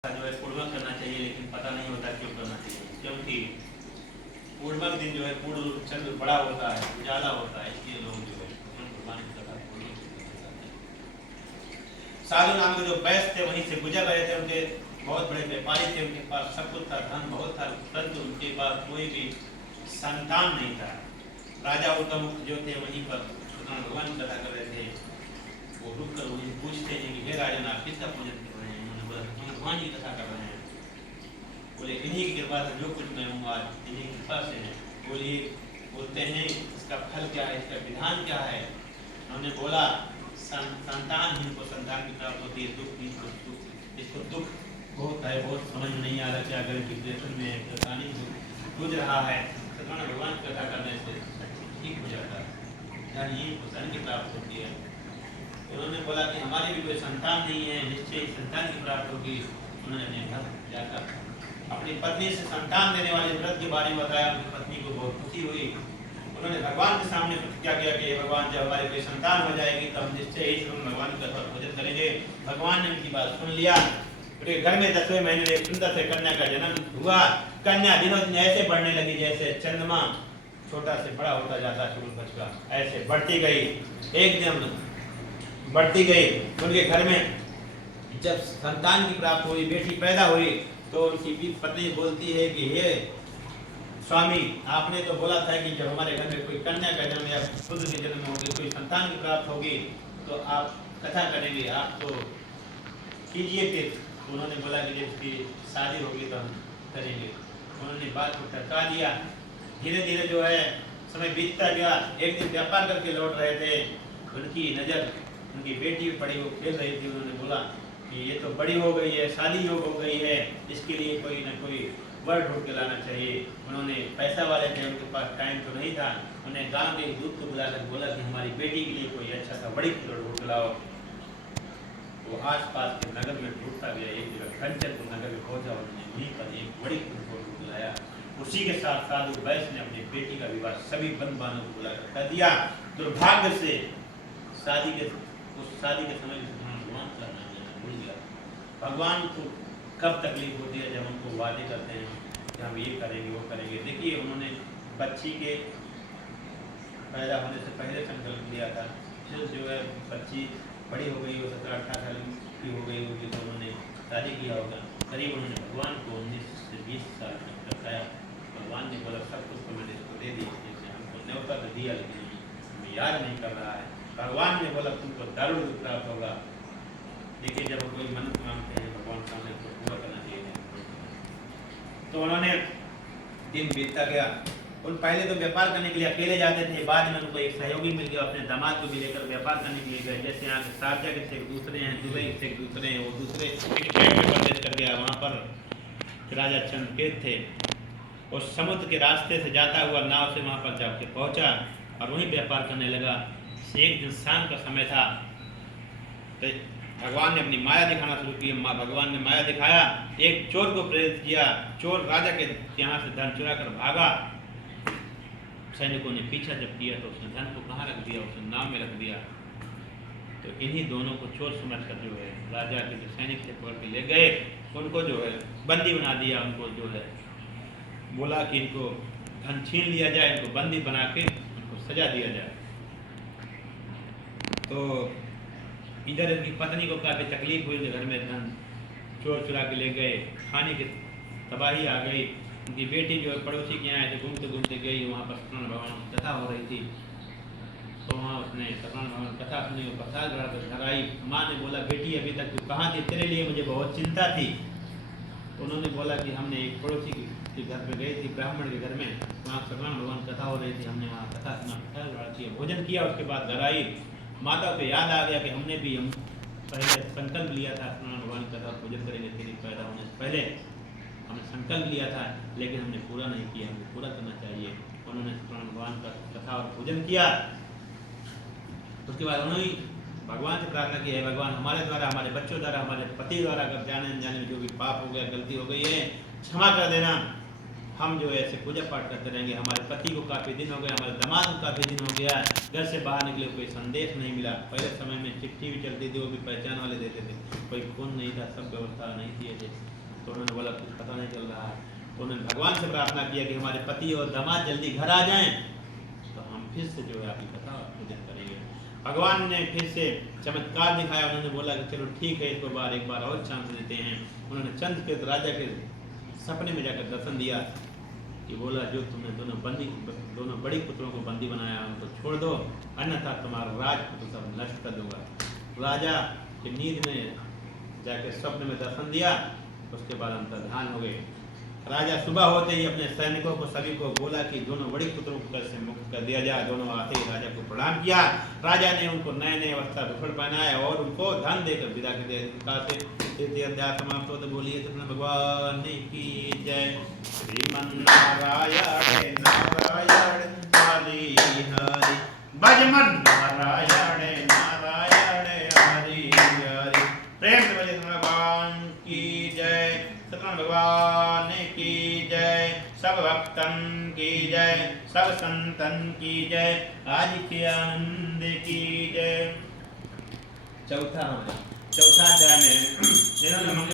जो है पूर्वक करना चाहिए, लेकिन पता नहीं होता क्यों करना चाहिए, क्योंकि पूर्वक दिन जो है पूर्ण चंद्र बड़ा होता है, उजाला होता है, इसलिए लोग जो है भगवान की कथा पूर्वक करना चाहते हैं। साधु नाम के जो वैश्य थे वहीं से गुजर रहे थे, उनके बहुत बड़े व्यापारी थे, उनके पास सब कुछ था, धन बहुत था, परंतु उनके पास कोई भी संतान नहीं था। राजा उतमुख जो थे वहीं पर भगवान की कथा कर रहे थे, वो रुक कर उन्हें पूछते हैं कि हे राजन आप किसका पूजन कर रहे हैं? उन्होंने बोला हम भगवान की कथा कर रहे हैं। बोले इन्हीं की कृपा से जो कुछ मैं हूँ आज इन्हीं की कृपा से है। बोलिए बोलते हैं इसका फल क्या है, इसका विधान क्या है? उन्होंने बोला संतान जिनको संतान की प्राप्त होती है, दुख इसको दुख बहुत है, बहुत समझ में नहीं आ रहा क्या अगर डिप्रेशन में परेशानी गुज रहा है, भगवान की कथा करने से ठीक हो जाता है, ये धन की प्राप्त होती है। उन्होंने बोला कि हमारी भी कोई संतान नहीं है, निश्चय संतान की प्राप्त होगी। उन्होंने अपने घर जाकर अपनी पत्नी से संतान देने वाले व्रत के बारे में बताया, उनकी पत्नी को बहुत खुशी हुई। उन्होंने भगवान के सामने प्रतिज्ञा किया कि भगवान जब हमारे कोई संतान हो जाएगी तो हम निश्चय ही हम भगवान की कथा पूजन करेंगे। भगवान ने उनकी बात सुन लिया। उनके घर में 10वें महीने में एक सुंदर से कन्या का जन्म हुआ। कन्या दिनों दिन ऐसे बढ़ने लगी जैसे चंद्रमा छोटा से बड़ा होता जाता है, सूरज का ऐसे बढ़ती गई, एक दिन बढ़ती गई। उनके घर में जब संतान की प्राप्त हुई, बेटी पैदा हुई, तो उनकी पत्नी बोलती है कि हे स्वामी आपने तो बोला था कि जब हमारे घर में कोई कन्या का जन्म या पुत्र की जन्म होगी, कोई संतान की प्राप्त होगी तो आप कथा करेंगे, आप तो कीजिए। फिर उन्होंने बोला कि जब इसकी शादी होगी तो हम करेंगे। उन्होंने बात को टरका दिया। धीरे धीरे जो है समय बीतता गया। एक दिन व्यापार करके लौट रहे थे, उनकी नज़र उनकी बेटी बड़ी वो खेल रही थी। उन्होंने बोला कि ये तो बड़ी हो गई है, शादी योग हो गई है, इसके लिए कोई ना कोई वर ढूंढ के लाना चाहिए। उन्होंने पैसा वाले थे, उनके पास टाइम तो नहीं था। उन्हें गांव के दूध को बुलाकर बोला कि हमारी बेटी के लिए कोई अच्छा सा बड़ी फूल ढूंढ लाओ। वो आसपास के नगर में ढूंढता गया, एक जगह कंचनपुर नगर में पहुंचा। उन्होंने वहीं पर एक बड़ी फूल ढूंढ लाया। उसी के साथ साधु वैश्य ने अपनी बेटी का विवाह सभी बंद बांधों को बुलाकर कर दिया। दुर्भाग्य से शादी के समय भगवान का नाम भूल गया। भगवान को कब तकलीफ होती है जब हमको वादे करते हैं कि हम ये करेंगे वो करेंगे। देखिए उन्होंने बच्ची के पैदा होने से पहले संकल्प लिया था, फिर जो है बच्ची बड़ी हो गई, वो 17-18 साल की हो गई होगी तो उन्होंने शादी किया होगा। करीब उन्होंने भगवान को 19 से 20 साल तक बताया। भगवान ने बोला सब कुछ तो मैंने इसको दे दी, इसने हमको न्योता तो दिया लेकिन हमें याद नहीं कर रहा है। भगवान ने बोला तुमको दारुण दुख प्राप्त होगा। देखिए जब कोई मन्नत मांगते हैं भगवान सामने तो पूरा करना चाहिए। तो उन्होंने दिन बीतता गया। उन पहले तो व्यापार करने के लिए अकेले जाते थे, बाद में उनको एक सहयोगी मिल गया, अपने दामाद को भी लेकर व्यापार करने के लिए गए। जैसे यहाँ के शारजा के से दूसरे हैं, दुबई से दूसरे हैं, वो दूसरे एक ट्रेन में प्रवेश कर गया। वहाँ पर राजा चंद्रकेत थे, उस समुद्र के रास्ते से जाता हुआ नाव से वहाँ पर जाके पहुँचा और वहीं व्यापार करने लगा। एक दिन शाम का समय था तो भगवान ने अपनी माया दिखाना शुरू की। भगवान ने माया दिखाया, एक चोर को प्रेरित किया। चोर राजा के यहाँ से धन चुरा कर भागा। सैनिकों ने पीछा जब किया तो उसने धन को कहाँ रख दिया, उसने नाव में रख दिया। तो इन्हीं दोनों को चोर समझकर जो है राजा के जो सैनिक थे पकड़ के ले गए, उनको जो है बंदी बना दिया। उनको जो है बोला कि इनको धन छीन लिया जाए, इनको बंदी बना के उनको सजा दिया जाए। तो इधर इनकी पत्नी को काफ़ी तकलीफ हुई, घर में धन चोर चुरा के ले गए, खाने की तबाही आ गई। उनकी बेटी जो है पड़ोसी के यहाँ से घूमते घूमते गई, वहाँ पर सत्यनारायण भगवान की कथा हो रही थी। तो वहाँ उसने सत्यनारायण भगवान कथा सुनी और प्रसाद बढ़ाकर घर आई। माँ ने बोला बेटी अभी तक तू कहाँ थी, तेरे लिए मुझे बहुत चिंता थी। उन्होंने बोला कि हमने एक पड़ोसी के घर पर गई थी, ब्राह्मण के घर में, वहाँ सत्यनारायण भगवान कथा हो रही थी, हमने वहाँ कथा सुना, प्रसाद बढ़ा किया, भोजन किया। उसके बाद घर आई। माता को याद आ गया कि हमने भी हम पहले संकल्प लिया था सत्यनारायण भगवान की कथा पूजन करेंगे, तेरी पैदा होने से पहले हमने संकल्प लिया था, लेकिन हमने पूरा नहीं किया, हमें पूरा करना चाहिए। उन्होंने सत्यनारायण भगवान का कथा और पूजन किया। उसके बाद उन्होंने भगवान से प्रार्थना की है भगवान हमारे द्वारा, हमारे बच्चों द्वारा, हमारे पति द्वारा अगर जाने अनजाने में जो भी पाप हो गया, गलती हो गई है, क्षमा कर देना। हम जो है ऐसे पूजा पाठ करते रहेंगे। हमारे पति को काफ़ी दिन हो गए, हमारे दामाद को काफ़ी दिन हो गया घर से बाहर निकले, कोई संदेश नहीं मिला। पहले समय में चिट्ठी भी चलती थी, वो भी पहचान वाले देते थे, कोई फोन नहीं था, सब व्यवस्था नहीं थी ऐसे। तो उन्होंने बोला कुछ पता नहीं चल रहा है। तो उन्होंने भगवान से प्रार्थना किया कि हमारे पति और दामाद जल्दी घर आ जाएँ, तो हम फिर से जो है आपकी कथा पूजन करेंगे। भगवान ने फिर से चमत्कार दिखाया। उन्होंने बोला कि चलो ठीक है, इसको एक बार और चांस देते हैं। उन्होंने चंद के राजा के सपने में जाकर दर्शन दिया कि बोला जो तुमने दोनों बड़ी पुत्रों को बंदी बनाया उनको छोड़ दो, अन्यथा तुम्हारा राजपुत्र सब नष्ट कर दूंगा। राजा की नींद में जाकर स्वप्न में दर्शन दिया, उसके बाद अंतर्धान हो गए। राजा सुबह होते ही अपने सैनिकों को सभी को बोला कि दोनों बड़ी पुत्रों को कर से मुक्त कर दिया जाए। दोनों आते ही राजा को प्रणाम किया। राजा ने उनको नए नए वस्त्र भूषण पहनाए और उनको धन देकर विदा कर दिया। अध्याय समाप्त हो तो बोलिए कृष्ण भगवान की जय। श्रीमन्नारायण नारायण हरि हरि भजमन नारायण नारायण हरि हरि। प्रेम से बोलिए भगवान की जय, सत्यनारायण भगवान की जय, सब भक्तन की जय, सब संतन की जय, आज के आनंद की जय। चौथा अध्याय में इन्होंने